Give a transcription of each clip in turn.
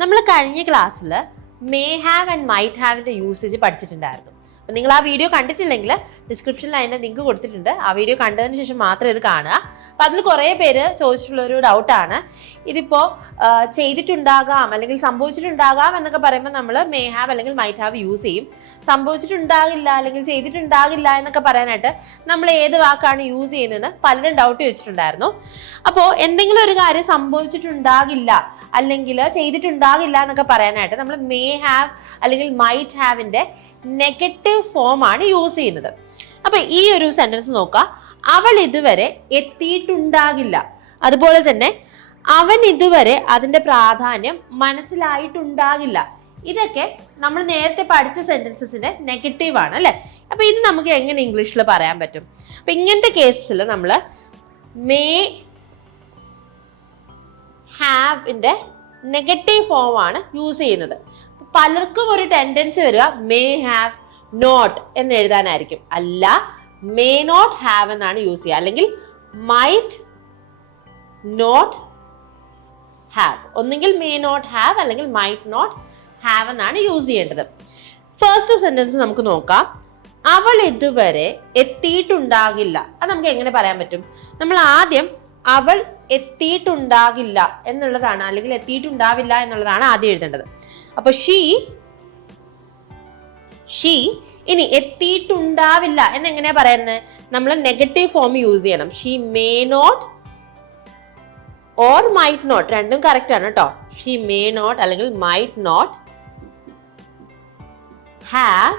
നമ്മൾ കഴിഞ്ഞ ക്ലാസ്സിൽ മേ ഹാവ് ആൻഡ് മൈറ്റ് ഹാവിന്റെ യൂസേജ് പഠിച്ചിട്ടുണ്ടായിരുന്നു. അപ്പം നിങ്ങൾ ആ വീഡിയോ കണ്ടിട്ടില്ലെങ്കിൽ ഡിസ്ക്രിപ്ഷനിൽ അതിന്റെ ലിങ്ക് കൊടുത്തിട്ടുണ്ട്. ആ വീഡിയോ കണ്ടതിന് ശേഷം മാത്രം ഇത് കാണുക. അപ്പം അതിൽ കുറേ പേര് ചോദിച്ചിട്ടുള്ള ഒരു ഡൗട്ടാണ് ഇതിപ്പോൾ ചെയ്തിട്ടുണ്ടാകാം അല്ലെങ്കിൽ സംഭവിച്ചിട്ടുണ്ടാകാം എന്നൊക്കെ പറയുമ്പോൾ നമ്മൾ മേ ഹാവ് അല്ലെങ്കിൽ മൈറ്റ് ഹാവ് യൂസ് ചെയ്യും. സംഭവിച്ചിട്ടുണ്ടാകില്ല അല്ലെങ്കിൽ ചെയ്തിട്ടുണ്ടാകില്ല എന്നൊക്കെ പറയാനായിട്ട് നമ്മൾ ഏത് വാക്കാണ് യൂസ് ചെയ്യുന്നതെന്ന് പലരും ഡൗട്ട് ചോദിച്ചിട്ടുണ്ടായിരുന്നു അപ്പോൾ എന്തെങ്കിലും ഒരു കാര്യം സംഭവിച്ചിട്ടുണ്ടാകില്ല അല്ലെങ്കിൽ ചെയ്തിട്ടുണ്ടാകില്ല എന്നൊക്കെ പറയാനായിട്ട് നമ്മൾ മേ ഹാവ് അല്ലെങ്കിൽ മൈറ്റ് ഹാവിന്റെ നെഗറ്റീവ് ഫോം ആണ് യൂസ് ചെയ്യുന്നത്. അപ്പൊ ഈ ഒരു സെന്റൻസ് നോക്കുക അവൾ ഇതുവരെ എത്തിയിട്ടുണ്ടാകില്ല. അതുപോലെ തന്നെ അവൻ ഇതുവരെ അതിന്റെ പ്രാധാന്യം മനസ്സിലായിട്ടുണ്ടാകില്ല. ഇതൊക്കെ നമ്മൾ നേരത്തെ പഠിച്ച സെന്റൻസസിന്റെ നെഗറ്റീവ് ആണ് അല്ലെ? അപ്പൊ ഇത് നമുക്ക് എങ്ങനെ ഇംഗ്ലീഷിൽ പറയാൻ പറ്റും? അപ്പൊ ഇങ്ങനത്തെ കേസിൽ നമ്മൾ മേ ഹാവിന്റെ നെഗറ്റീവ് ആണ് യൂസ് ചെയ്യുന്നത്. പലർക്കും ഒരു ടെൻഡൻസി വരിക മേ ഹാവ് നോട്ട് എന്ന് എഴുതാനായിരിക്കും. അല്ല മേ നോട്ട് ഹാവ് എന്നാണ് യൂസ് ചെയ്യുക. അല്ലെങ്കിൽ മൈറ്റ് നോട്ട് ഹാവ് ഒന്നുകിൽ മേ നോട്ട് ഹാവ് അല്ലെങ്കിൽ മൈറ്റ് നോട്ട് ഹാവ് എന്നാണ് യൂസ് ചെയ്യേണ്ടത്. ഫസ്റ്റ് സെന്റൻസ് നമുക്ക് നോക്കാം. അവൾ ഇതുവരെ എത്തിയിട്ടുണ്ടാകില്ല. അത് നമുക്ക് എങ്ങനെ പറയാൻ പറ്റും? നമ്മൾ ആദ്യം അവൾ എത്തിയിട്ടുണ്ടാകില്ല എന്നുള്ളതാണ് അല്ലെങ്കിൽ എത്തിയിട്ടുണ്ടാവില്ല എന്നുള്ളതാണ് ആദ്യം എഴുതേണ്ടത്. അപ്പൊ ഷീ ഷീ ഇനി എത്തിയിട്ടുണ്ടാവില്ല എന്നെങ്ങനെയാ പറയുന്നത് നമ്മൾ നെഗറ്റീവ് ഫോം യൂസ് ചെയ്യണം. She may not or might not രണ്ടും കറക്റ്റ് ആണ് കേട്ടോ. ഷീ മേ നോട്ട് അല്ലെങ്കിൽ മൈറ്റ് നോട്ട് ഹാവ്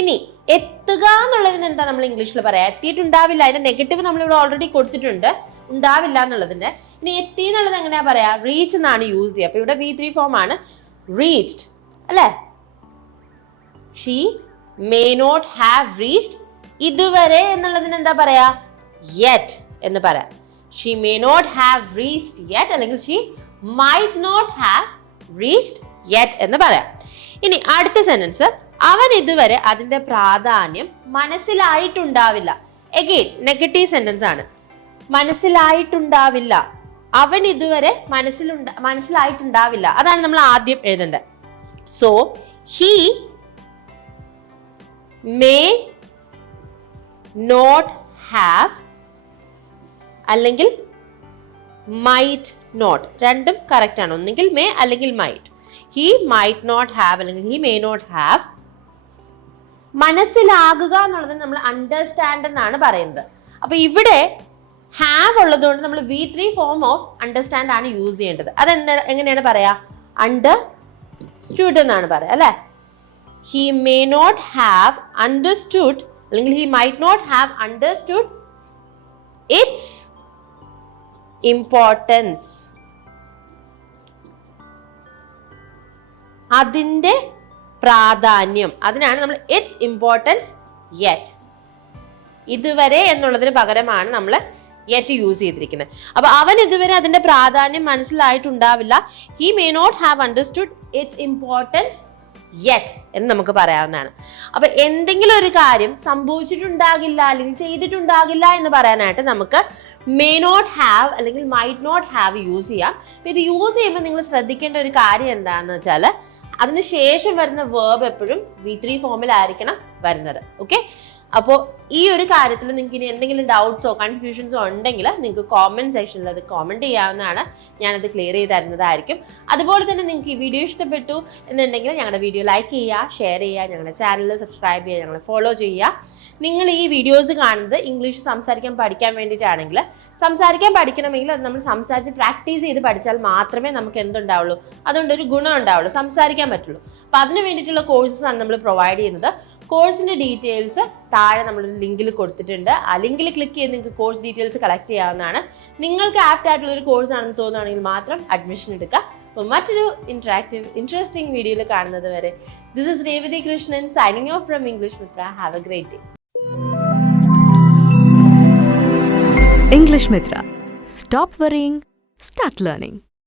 ഇനി എത്തുക എന്നുള്ളതിന് എന്താ നമ്മൾ ഇംഗ്ലീഷിൽ പറയാ? എത്തിയിട്ടുണ്ടാവില്ല. അതിന്റെ നെഗറ്റീവ് നമ്മൾ ഇവിടെ ഓൾറെഡി കൊടുത്തിട്ടുണ്ട്. ഉണ്ടാവില്ല എന്നുള്ളതിന്റെ. ഇനി എത്തി എന്നുള്ളത് എങ്ങനെയാ പറയാ? റീച്ച് എന്നാണ് യൂസ് ചെയ്യുക. അപ്പൊ ഇവിടെ വി ത്രീ ഫോം ആണ് റീച്ച്ഡ് അല്ലേ? She may not have reached ഇതുവരെ എന്നുള്ളതിന് എന്താ പറയാ? യെറ്റ് എന്ന് പറയാം. She may not have reached yet അല്ലെങ്കിൽ she might not have reached yet എന്ന് പറയാം. ഇനി അടുത്ത സെന്റൻസ് അവൻ ഇതുവരെ അതിന്റെ പ്രാധാന്യം മനസ്സിലായിട്ടുണ്ടാവില്ല. എഗെയിൻ നെഗറ്റീവ് സെന്റൻസ് ആണ്. മനസ്സിലായിട്ടുണ്ടാവില്ല. അവൻ ഇതുവരെ മനസ്സിലുണ്ട മനസ്സിലായിട്ടുണ്ടാവില്ല. അതാണ് നമ്മൾ ആദ്യം എഴുതേണ്ടത്. So he may not have അല്ലെങ്കിൽ മൈറ്റ് നോട്ട് രണ്ടും കറക്റ്റ് ആണ്. ഒന്നെങ്കിൽ മേ അല്ലെങ്കിൽ might he might not have അല്ലെങ്കിൽ ഹി മേ നോട്ട് ഹാവ് മനസ്സിലാകുക എന്നുള്ളത് നമ്മൾ അണ്ടർസ്റ്റാൻഡ് എന്നാണ് പറയുന്നത്. അപ്പൊ ഇവിടെ ഹാവ് ഉള്ളതുകൊണ്ട് നമ്മൾ V three form of understand ആണ് യൂസ് ചെയ്യേണ്ടത്. അതെന്താ എങ്ങനെയാണ് പറയാ? അണ്ടർ സ്റ്റുഡ് എന്നാണ് പറയാ അല്ലെ? He may not have understood അല്ലെങ്കിൽ he might not have understood its importance അതിന്റെ പ്രാധാന്യം അതിനാണ് നമ്മൾ ഇറ്റ്സ് ഇമ്പോർട്ടൻസ് യെറ്റ് ഇതുവരെ എന്നുള്ളതിന് പകരമാണ് നമ്മൾ യെറ്റ് യൂസ് ചെയ്തിരിക്കുന്നത് അപ്പോൾ അവൻ ഇതുവരെ അതിന്റെ പ്രാധാന്യം മനസ്സിലായിട്ടുണ്ടാവില്ല. He may not have understood its importance yet എന്ന് നമുക്ക് പറയാവുന്നതാണ്. അപ്പൊ എന്തെങ്കിലും ഒരു കാര്യം സംഭവിച്ചിട്ടുണ്ടാകില്ല അല്ലെങ്കിൽ ചെയ്തിട്ടുണ്ടാകില്ല എന്ന് പറയാനായിട്ട് നമുക്ക് മേ നോട്ട് ഹാവ് അല്ലെങ്കിൽ മൈറ്റ് നോട്ട് ഹാവ് യൂസ് ചെയ്യാം. ഇത് യൂസ് ചെയ്യുമ്പോൾ നിങ്ങൾ ശ്രദ്ധിക്കേണ്ട ഒരു കാര്യം എന്താണെന്ന് വെച്ചാൽ അതിനുശേഷം വരുന്ന വേർബ് എപ്പോഴും വി ത്രീ ഫോമിലായിരിക്കണം വരുന്നത്. ഓക്കെ അപ്പോൾ ഈ ഒരു കാര്യത്തിൽ നിങ്ങൾക്ക് ഇനി എന്തെങ്കിലും ഡൗട്ട്സോ കൺഫ്യൂഷൻസോ ഉണ്ടെങ്കിൽ നിങ്ങൾക്ക് കോമെന്റ് സെക്ഷനിൽ അത് കോമെന്റ് ചെയ്യാവുന്നതാണ്. ഞാനത് ക്ലിയർ ചെയ്ത് തരുന്നതായിരിക്കും. അതുപോലെ തന്നെ നിങ്ങൾക്ക് ഈ വീഡിയോ ഇഷ്ടപ്പെട്ടു എന്നുണ്ടെങ്കിൽ ഞങ്ങളുടെ വീഡിയോ ലൈക്ക് ചെയ്യുക ഷെയർ ചെയ്യുക ഞങ്ങളുടെ ചാനൽ സബ്സ്ക്രൈബ് ചെയ്യുക ഞങ്ങളെ ഫോളോ ചെയ്യുക. നിങ്ങൾ ഈ വീഡിയോസ് കാണുന്നത് ഇംഗ്ലീഷ് സംസാരിക്കാൻ പഠിക്കാൻ വേണ്ടിയിട്ടാണെങ്കിൽ സംസാരിക്കാൻ പഠിക്കണമെങ്കിൽ അത് നമ്മൾ സംസാരിച്ച് പ്രാക്ടീസ് ചെയ്ത് പഠിച്ചാൽ മാത്രമേ നമുക്ക് എന്തുണ്ടാവുള്ളൂ? അതുകൊണ്ട് ഒരു ഗുണം ഉണ്ടാവുള്ളൂ സംസാരിക്കാൻ പറ്റുള്ളൂ. അപ്പോൾ അതിന് വേണ്ടിയിട്ടുള്ള കോഴ്സസ് ആണ് നമ്മൾ പ്രൊവൈഡ് ചെയ്യുന്നത്. കോഴ്സിന്റെ ഡീറ്റെയിൽസ് താഴെ നമ്മൾ ലിങ്കിൽ കൊടുത്തിട്ടുണ്ട്. ആ ലിങ്കിൽ ക്ലിക്ക് ചെയ്ത് നിങ്ങൾക്ക് കോഴ്സ് ഡീറ്റെയിൽസ് കളക്ട് ചെയ്യാവുന്നതാണ്. നിങ്ങൾക്ക് ആപ്റ്റ് ആയിട്ടുള്ള ഒരു കോഴ്സ് ആണെന്ന് തോന്നുകയാണെങ്കിൽ മാത്രം അഡ്മിഷൻ എടുക്കുക. അപ്പോൾ മറ്റൊരു ഇൻട്രാക്റ്റീവ് ഇൻട്രസ്റ്റിംഗ് വീഡിയോയിൽ കാണുന്നത് വരെ this is Revathi Krishnan signing off from English Mitra have a great day English Mitra. Stop worrying, start learning.